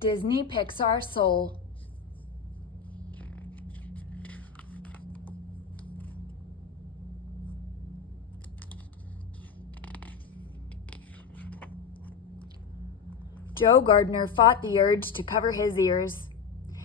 Disney Pixar Soul. Joe Gardner fought the urge to cover his ears.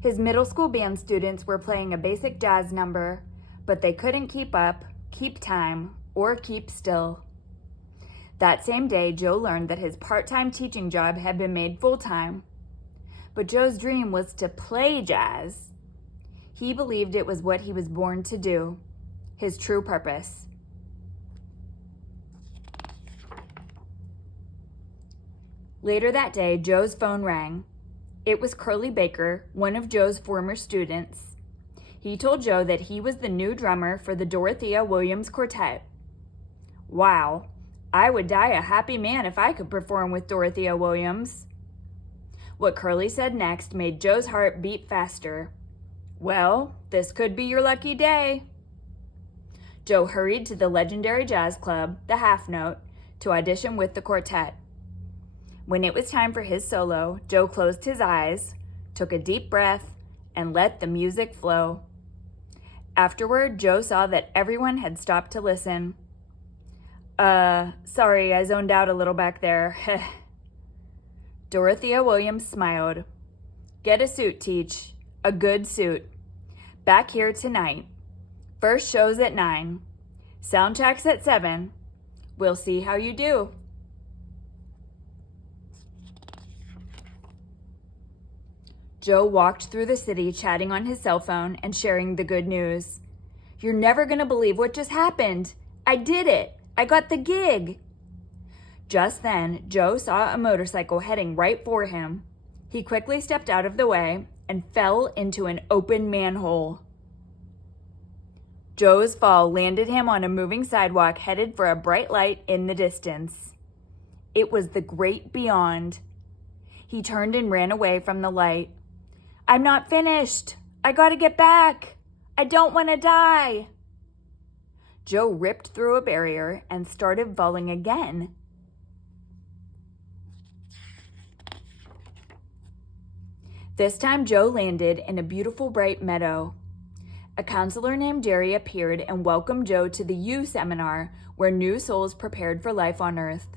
His middle school band students were playing a basic jazz number, but they couldn't keep up, keep time, or keep still. That same day, Joe learned that his part-time teaching job had been made full-time. But Joe's dream was to play jazz. He believed it was what he was born to do, his true purpose. Later that day, Joe's phone rang. It was Curly Baker, one of Joe's former students. He told Joe that he was the new drummer for the Dorothea Williams Quartet. Wow, I would die a happy man if I could perform with Dorothea Williams. What Curly said next made Joe's heart beat faster. Well, this could be your lucky day. Joe hurried to the legendary jazz club, the Half Note, to audition with the quartet. When it was time for his solo, Joe closed his eyes, took a deep breath, and let the music flow. Afterward, Joe saw that everyone had stopped to listen. Sorry, I zoned out a little back there. Dorothea Williams smiled. Get a suit, Teach. A good suit. Back here tonight. First show's at 9. Sound check's at 7. We'll see how you do. Joe walked through the city chatting on his cell phone and sharing the good news. You're never gonna believe what just happened. I did it. I got the gig. Just then, Joe saw a motorcycle heading right for him. He quickly stepped out of the way and fell into an open manhole. Joe's fall landed him on a moving sidewalk headed for a bright light in the distance. It was the great beyond. He turned and ran away from the light. I'm not finished. I gotta get back. I don't want to die. Joe ripped through a barrier and started falling again. This time, Joe landed in a beautiful, bright meadow. A counselor named Jerry appeared and welcomed Joe to the U seminar, where new souls prepared for life on Earth.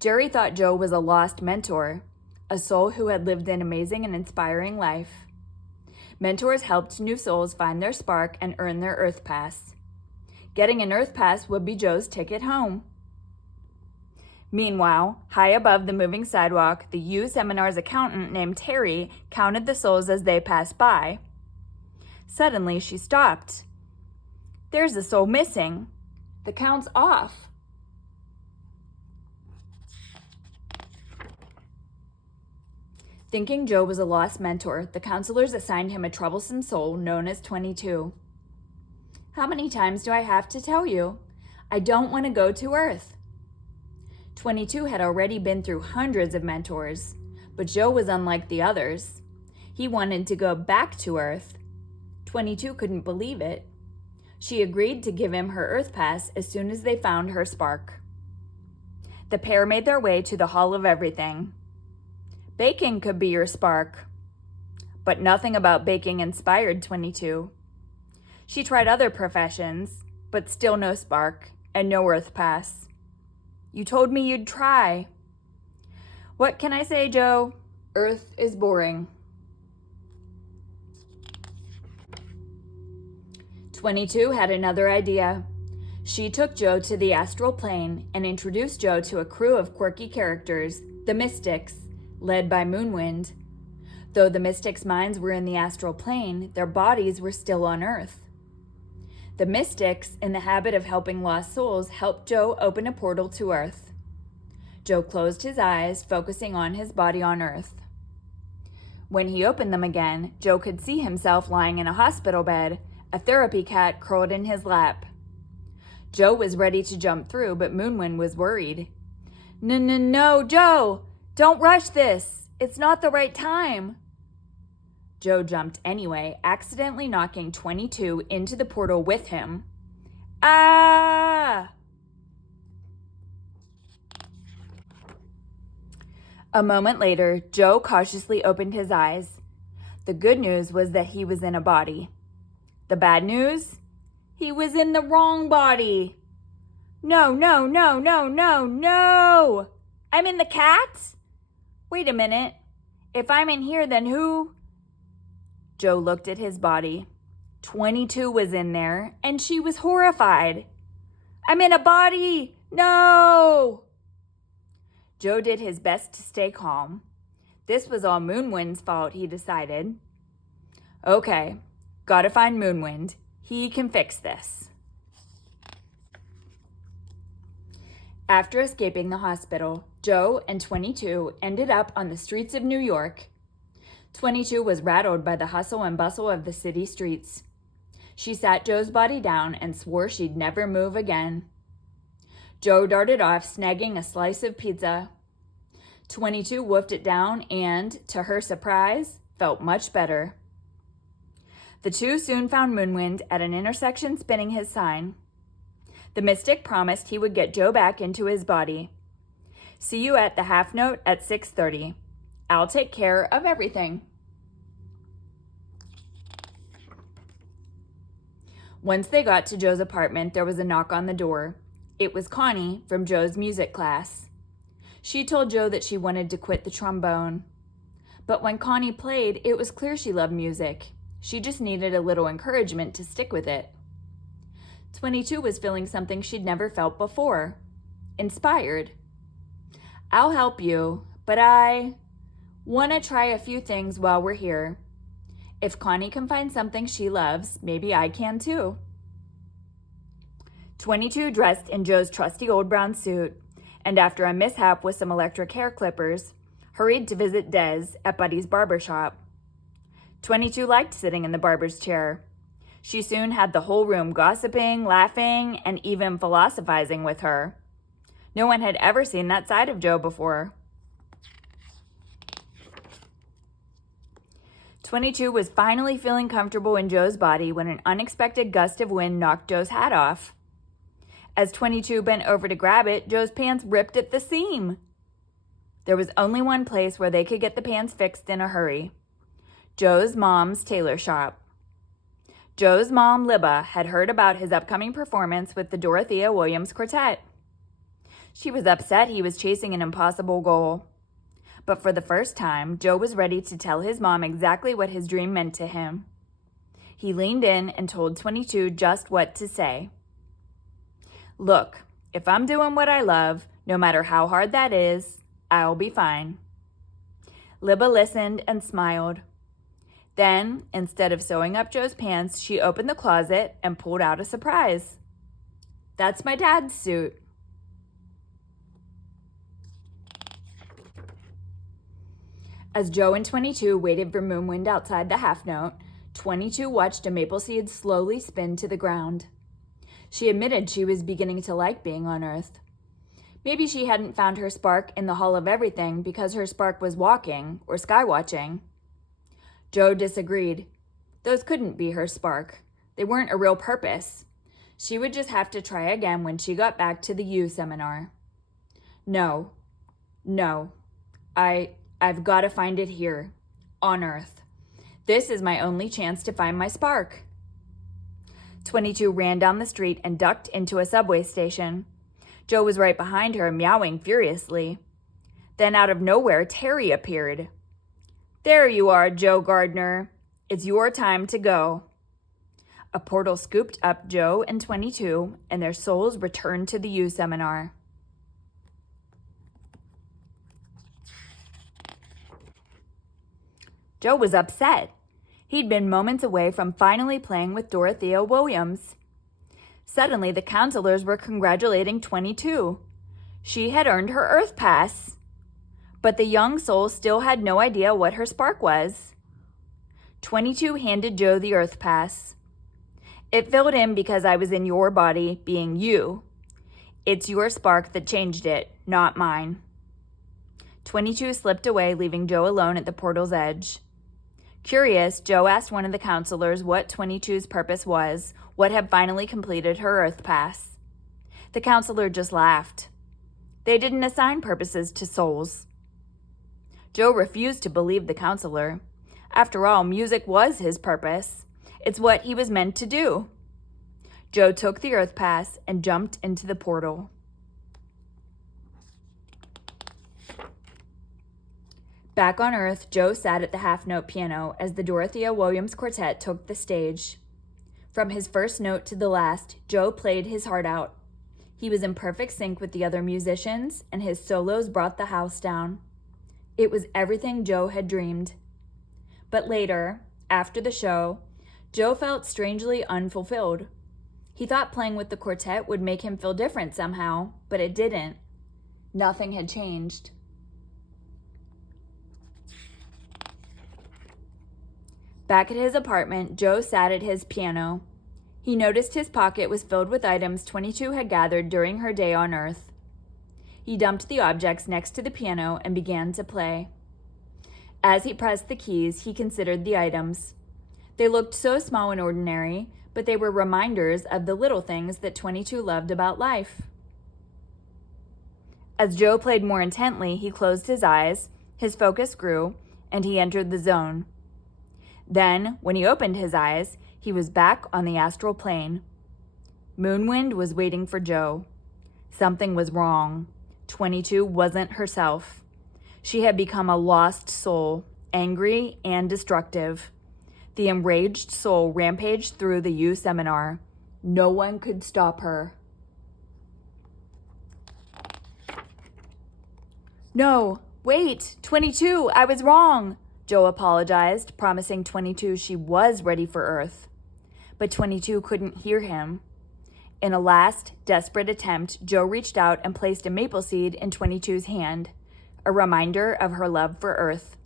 Jerry thought Joe was a lost mentor, a soul who had lived an amazing and inspiring life. Mentors helped new souls find their spark and earn their Earth Pass. Getting an Earth Pass would be Joe's ticket home. Meanwhile, high above the moving sidewalk, the U seminar's accountant named Terry counted the souls as they passed by. Suddenly, she stopped. There's a soul missing. The count's off. Thinking Joe was a lost mentor, the counselors assigned him a troublesome soul known as 22. How many times do I have to tell you? I don't want to go to Earth. 22 had already been through hundreds of mentors, but Joe was unlike the others. He wanted to go back to Earth. 22 couldn't believe it. She agreed to give him her Earth Pass as soon as they found her spark. The pair made their way to the Hall of Everything. Baking could be your spark. But nothing about baking inspired 22. She tried other professions, but still no spark and no Earth Pass. You told me you'd try. What can I say, Joe? Earth is boring. 22 had another idea. She took Joe to the astral plane and introduced Joe to a crew of quirky characters, the Mystics, led by Moonwind. Though the Mystics' minds were in the astral plane, their bodies were still on Earth. The Mystics, in the habit of helping lost souls, helped Joe open a portal to Earth. Joe closed his eyes, focusing on his body on Earth. When he opened them again, Joe could see himself lying in a hospital bed, a therapy cat curled in his lap. Joe was ready to jump through, but Moonwind was worried. No, Joe! Don't rush this! It's not the right time! Joe jumped anyway, accidentally knocking 22 into the portal with him. Ah! A moment later, Joe cautiously opened his eyes. The good news was that he was in a body. The bad news? He was in the wrong body. No, no, no, no, no, no! I'm in the cat? Wait a minute. If I'm in here, then who? Joe looked at his body. 22 was in there, and she was horrified. I'm in a body! No! Joe did his best to stay calm. This was all Moonwind's fault, he decided. Okay, gotta find Moonwind. He can fix this. After escaping the hospital, Joe and 22 ended up on the streets of New York. 22 was rattled by the hustle and bustle of the city streets. She sat Joe's body down and swore she'd never move again. Joe darted off, snagging a slice of pizza. 22 wolfed it down and, to her surprise, felt much better. The two soon found Moonwind at an intersection spinning his sign. The mystic promised he would get Joe back into his body. See you at the half note at 6:30. I'll take care of everything. Once they got to Joe's apartment, there was a knock on the door. It was Connie from Joe's music class. She told Joe that she wanted to quit the trombone. But when Connie played, it was clear she loved music. She just needed a little encouragement to stick with it. 22 was feeling something she'd never felt before. Inspired. I'll help you, but I want to try a few things while we're here. If Connie can find something she loves, maybe I can too. 22 dressed in Joe's trusty old brown suit, and after a mishap with some electric hair clippers, hurried to visit Des at Buddy's barber shop. 22 liked sitting in the barber's chair. She soon had the whole room gossiping, laughing, and even philosophizing with her. No one had ever seen that side of Joe before. 22 was finally feeling comfortable in Joe's body when an unexpected gust of wind knocked Joe's hat off. As 22 bent over to grab it, Joe's pants ripped at the seam. There was only one place where they could get the pants fixed in a hurry. Joe's mom's tailor shop. Joe's mom, Libba, had heard about his upcoming performance with the Dorothea Williams Quartet. She was upset he was chasing an impossible goal. But for the first time, Joe was ready to tell his mom exactly what his dream meant to him. He leaned in and told 22 just what to say. Look, if I'm doing what I love, no matter how hard that is, I'll be fine. Libba listened and smiled. Then, instead of sewing up Joe's pants, she opened the closet and pulled out a surprise. That's my dad's suit. As Joe and 22 waited for Moonwind outside the half note, 22 watched a maple seed slowly spin to the ground. She admitted she was beginning to like being on Earth. Maybe she hadn't found her spark in the Hall of Everything because her spark was walking or skywatching. Joe disagreed. Those couldn't be her spark. They weren't a real purpose. She would just have to try again when she got back to the U seminar. No. I've got to find it here, on Earth. This is my only chance to find my spark. 22 ran down the street and ducked into a subway station. Joe was right behind her, meowing furiously. Then out of nowhere, Terry appeared. There you are, Joe Gardner. It's your time to go. A portal scooped up Joe and 22, and their souls returned to the U seminar. Joe was upset. He'd been moments away from finally playing with Dorothea Williams. Suddenly, the counselors were congratulating 22. She had earned her Earth Pass. But the young soul still had no idea what her spark was. 22 handed Joe the Earth Pass. It filled in because I was in your body, being you. It's your spark that changed it, not mine. 22 slipped away, leaving Joe alone at the portal's edge. Curious, Joe asked one of the counselors what 22's purpose was, what had finally completed her Earth Pass. The counselor just laughed. They didn't assign purposes to souls. Joe refused to believe the counselor. After all, music was his purpose. It's what he was meant to do. Joe took the earth pass and jumped into the portal. Back on Earth, Joe sat at the half-note piano as the Dorothea Williams Quartet took the stage. From his first note to the last, Joe played his heart out. He was in perfect sync with the other musicians, and his solos brought the house down. It was everything Joe had dreamed. But later, after the show, Joe felt strangely unfulfilled. He thought playing with the quartet would make him feel different somehow, but it didn't. Nothing had changed. Back at his apartment, Joe sat at his piano. He noticed his pocket was filled with items 22 had gathered during her day on Earth. He dumped the objects next to the piano and began to play. As he pressed the keys, he considered the items. They looked so small and ordinary, but they were reminders of the little things that 22 loved about life. As Joe played more intently, he closed his eyes, his focus grew, and he entered the zone. Then, when he opened his eyes, he was back on the astral plane. Moonwind was waiting for Joe. Something was wrong. 22 wasn't herself. She had become a lost soul, angry and destructive. The enraged soul rampaged through the U seminar. No one could stop her. No, wait, 22, I was wrong. Joe apologized, promising 22 she was ready for Earth. But 22 couldn't hear him. In a last, desperate attempt, Joe reached out and placed a maple seed in 22's hand, a reminder of her love for Earth.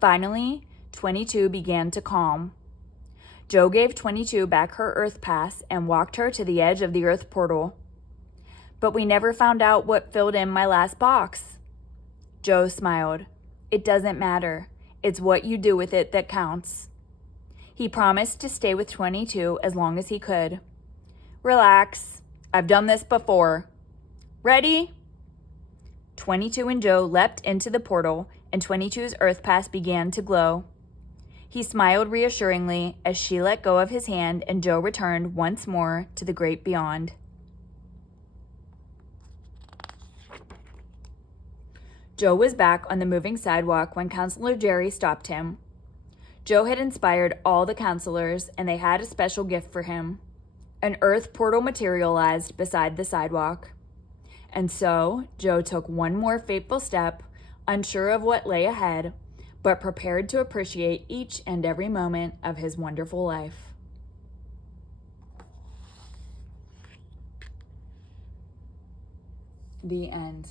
Finally, 22 began to calm. Joe gave 22 back her Earth pass and walked her to the edge of the Earth portal. But we never found out what filled in my last box. Joe smiled. It doesn't matter. It's what you do with it that counts. He promised to stay with 22 as long as he could. Relax. I've done this before. Ready? 22 and Joe leapt into the portal, and 22's Earth pass began to glow. He smiled reassuringly as she let go of his hand and Joe returned once more to the great beyond. Joe was back on the moving sidewalk when Counselor Jerry stopped him. Joe had inspired all the counselors, and they had a special gift for him. An Earth portal materialized beside the sidewalk. And so, Joe took one more fateful step, unsure of what lay ahead, but prepared to appreciate each and every moment of his wonderful life. The end.